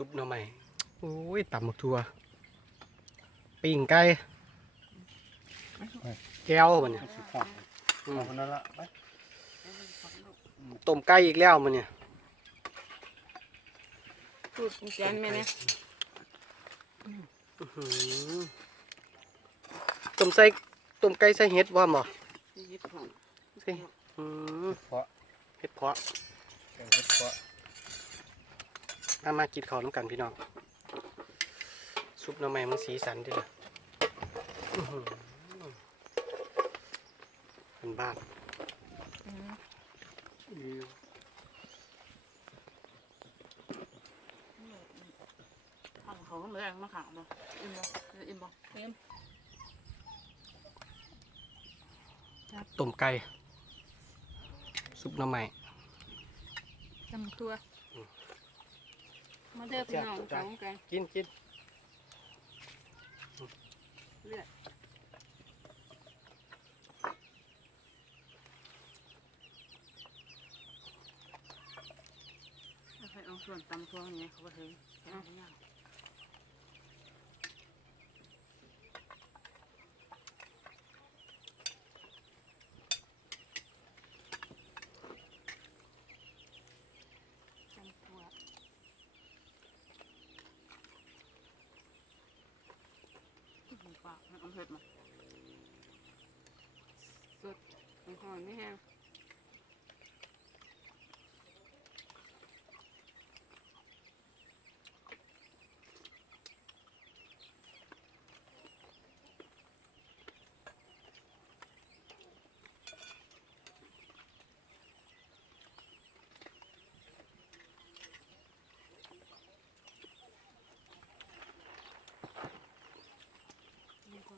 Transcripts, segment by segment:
ซุปหน่อไม้โอ้ยตำหมกทัวปิ้งไก่แก้วมันเนี่ยสิข้าวอืมเอาคนนั้นละไปต้มไก่อีกแล้วมันเนี่ยพูดแกนไหมเนี่ยอื้อหือต้มใส่ต้มไก่ใส่เห็ดบ่หมอยึดของใส่อืมเพราะเห็ดเพาะแกงเห็ดเพราะ มามากินข้าวน้ำกันพี่น้อง ซุปหน่อไม้มันสีสันดีเลยอื้อหือเป็นบ้านข้าวเขาก็แรงมาขังบ่อิ่มบ่อิ่มบ่อิ่มต้มไก่ ซุปหน่อไม้จำตัว มาเด้อพี่น้องสองกันกินกินเลือดใครเอาส่วนตำพวงนี้เขาก็เห็นเอาอย่าง จำตัวมั นปากมันเอาเผ็ดมาสดมันหอนไม่แห้งนี่ก็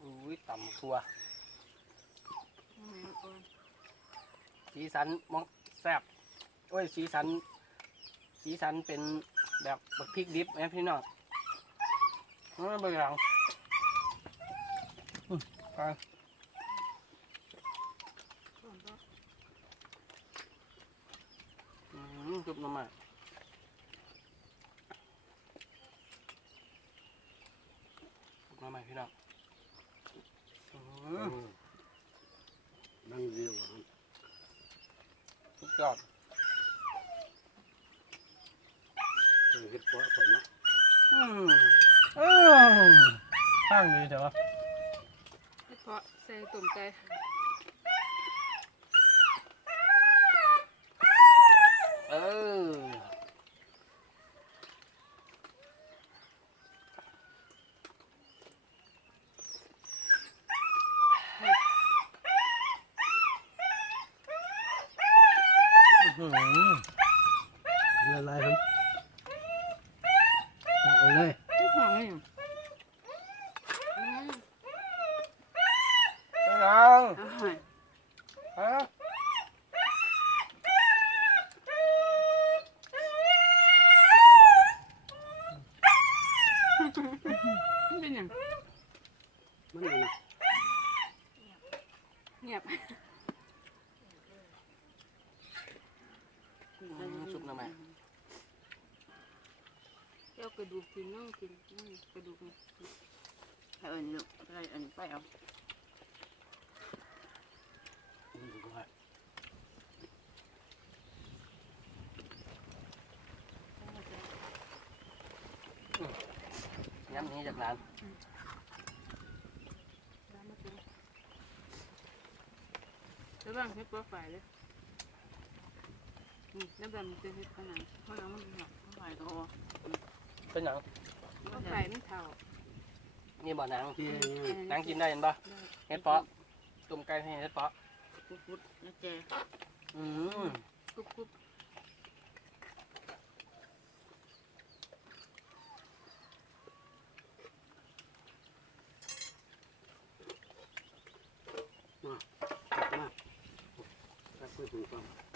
อุ้ยตำ ทัวไม่เอาก่อนสีสันมองแซบโอ้ยสีสัน สีสันเป็นแบบบักพริกดิบนะพี่น้องมันเป็นอย่างไปจุบน้ำมันจุบน้ำมันพี่น้อง นั่งเรียวกันสุดยอดแกงเห็ดเพราะก่อนนะอืมเอ้าข้างดีเถอะวะเฉพาะใส่ตุ่มไก่เออ อ ละลายครับตักเอาเลย ไม่หอมเลยอืม เป็นยัง อร่อย ฮะ มันเป็นอย่าง มันนั่นน่ะ เงียบ ซุปน้ำมัน เจ้า กระดูกกินน้องกินนั่นกระดูกนี่ให้เอิญลูกอะไรเอิญไปเอาย้ำนี้จากร้านได้มากินแล้วบางเฮ็ดตัวฝ่ายเลยนี่แล้วแบบมันจะเฮ็ดขนาดเพราะเรามันหนักฝ่ายก็ เป็นหนังตัวฝ่ายมันเท่านี่บ่อหนังที่หนังกินได้เห็นปะเฮ็ดเพาะตุ่มไก่ให้เฮ็ดเพาะกุ๊บกุ๊บนะเจอืมกุ๊บกุ๊บตักมากตักไปถึงความนั่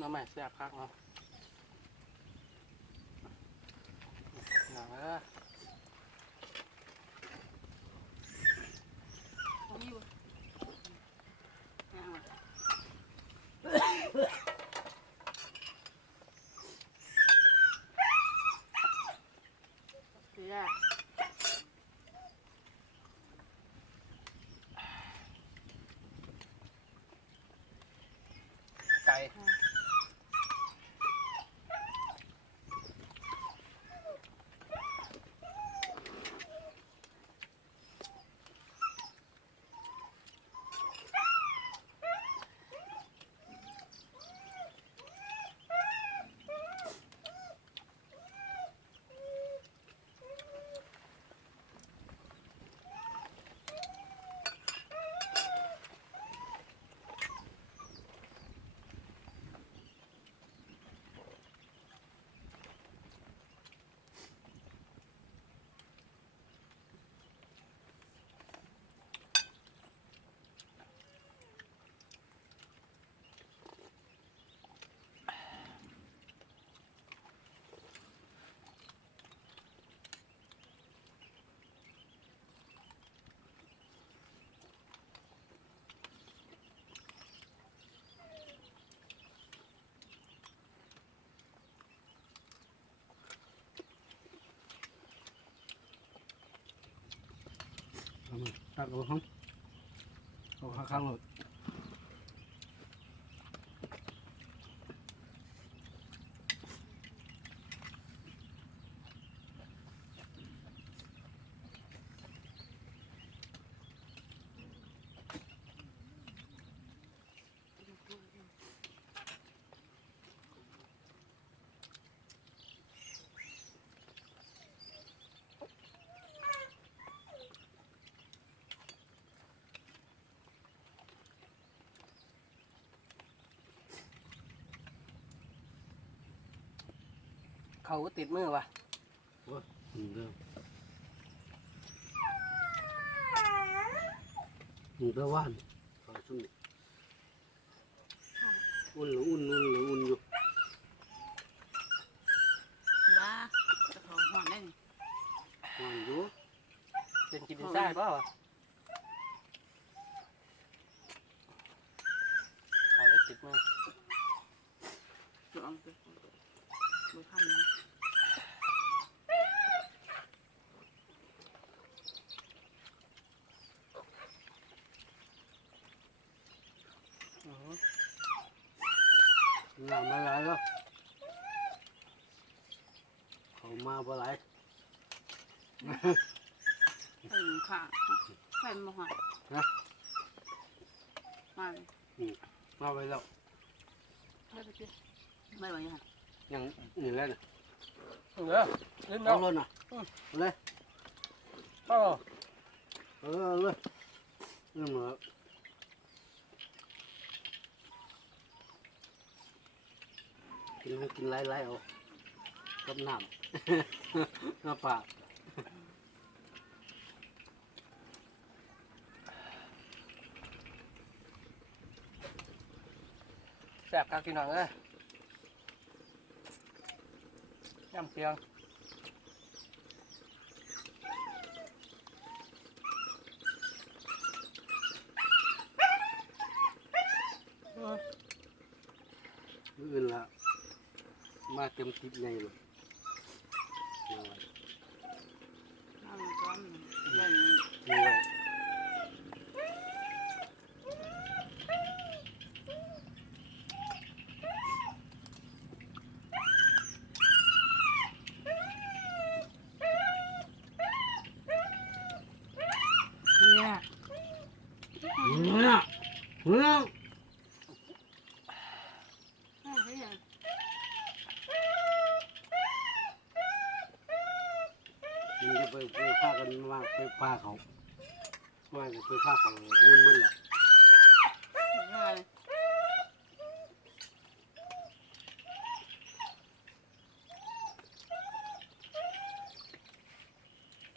น้ำใหม่แซ่บคักเนาะ ตัดเอาข้างเอาข้างข้างหมด เขาก็ติดมือว่ะอืมเด้ออืมเด้อว่านขอชุ่มอุ่นหรืออุ่นอุ่นหรืออุ่นอยู่บ้าจะของหอนได้นี่ว่านอยู่เป็นกินได้เปล่าวะเขาก็ติดมือจะเอาไป บ่ำนะอื้อหือน้ำไม่ไหลแล้วเขามาบ่ไหลเออค่ะใครมาหอนมาเลยมาไปแล้วไม่ไปเจ้ไม่ไหวยัง ยังนี่แหละน่ะเออเล่นเอาเนาะเลยน่ะเอาเลยเอ้าเออเอาเลยนี่เหมือนกินให้กินไล่ไล่ๆเอากับน้ำ น้ำปลาแซ่บคักพี่น้องเอ้ย ย่ำเตียงเออมื้ออื่นละมาเต็มทิพย์ใหญ่เลยเอาไว้ น้ำร้อนเล่น เอาไว้ เนี่ย เนี่ยเนี่ย โอ้ยยัง มันจะไปไปพากันมาไปพาเขาว่าจะไปพาเขามุ่นมันแหละ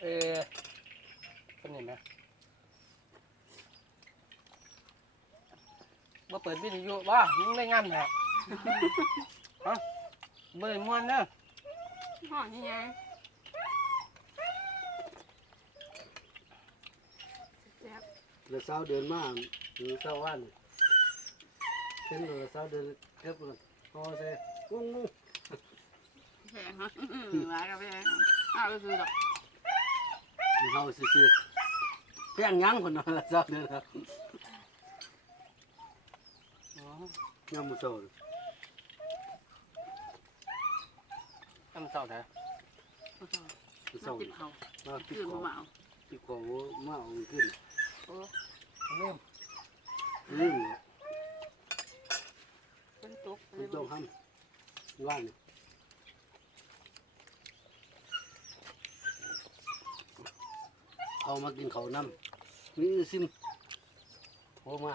เออเป็นเห็นไหมว่าเปิดวิทยุว่ามึงได้งานแหละฮะเบิ่งม่วนเด้อห่อยังไง ซ่บแล้วสาวเดินมาหรือสาวว่านเช่นเลยสาวเดินเก็บเลยพอเซ่งงงแพงฮะหลายกับแพงอ้าวไปซื้อดอกเฮาซื่อๆเพียงยังคนนั้นละสาวเดินครับอ๋อยังมุโซนทำเศร้าแท้มาเจ้ามุโซมานติดเขามาติดคืนคอมาเอาติดคอมาเอาขึ้นโอ้ เริ่มอืมเป็นตกเป็นต้องทำว่านเอามากินเขาน้ำนี่ซิมโอมา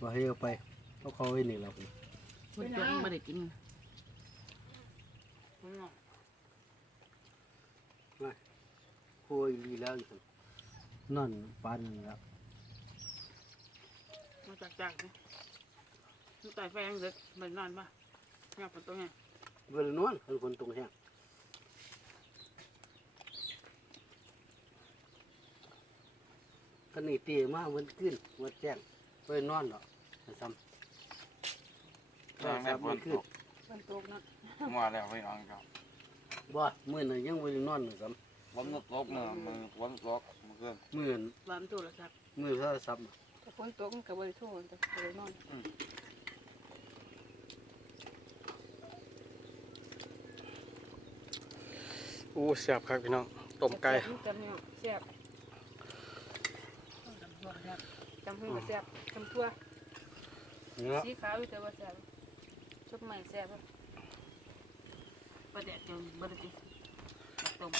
บ่ให้เอา ไปเอาเขาไว้นี่แล้วพุ่นคนจนไม่ได้กินมันเนาะโคยลีแล้วจังนั่นปานนั่นแล้วมาจากจากนี่มันต่อยแฟงเด็กมันนอนปะเนี่ยปวดตรงไงเวลานอนคือคนตรงแห้งคันนี้เตะมามันขึ้นมันแจ้งไปนอนหรอก ซ้ำทางได้ฝนตกมันตกนะมาแล้วพี่น้องครับบ่มื้อนั้นยังบ่ได้นอนซ้ฝนตกเมื่อมือฝนตกเมื่อคืนำมื้อนั้นวามโทรศัพท์มื้อโทรศัพท์แต่ฝนตกมันก็บริโทรแต่บรินอนอู้แซ่บครับพี่น้องต้มไก่จำเนี่ยแซ่บจำเพื่อนก็แซ่บจำทั่ว เนื้อสีขาวอยู่แต่ว่าแซ่บชุบใหม่แซ่บเลยประเดี๋ยวจนบริจิตต้ม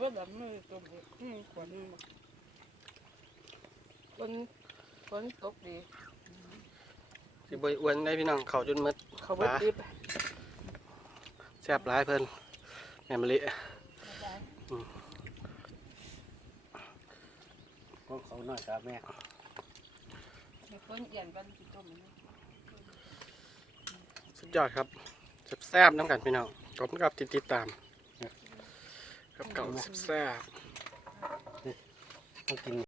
ว่าแบบไม่ต้มเลยอืมขวดนึงฝนฝนตกดีสิบ่อ้วนได้พี่น้องเข้าจนหมดเขาบดดิบแซ่บหลายเพิ่นแม่มะลิของเขาน้อยครับแม่ มีคนเอียนกันกินต้มสุดยอดครับแซ่บๆน้ำกันพี่น้องขอบคุณครับที่ติดตามครับเก่าแซ่บๆนี่ต้องกิน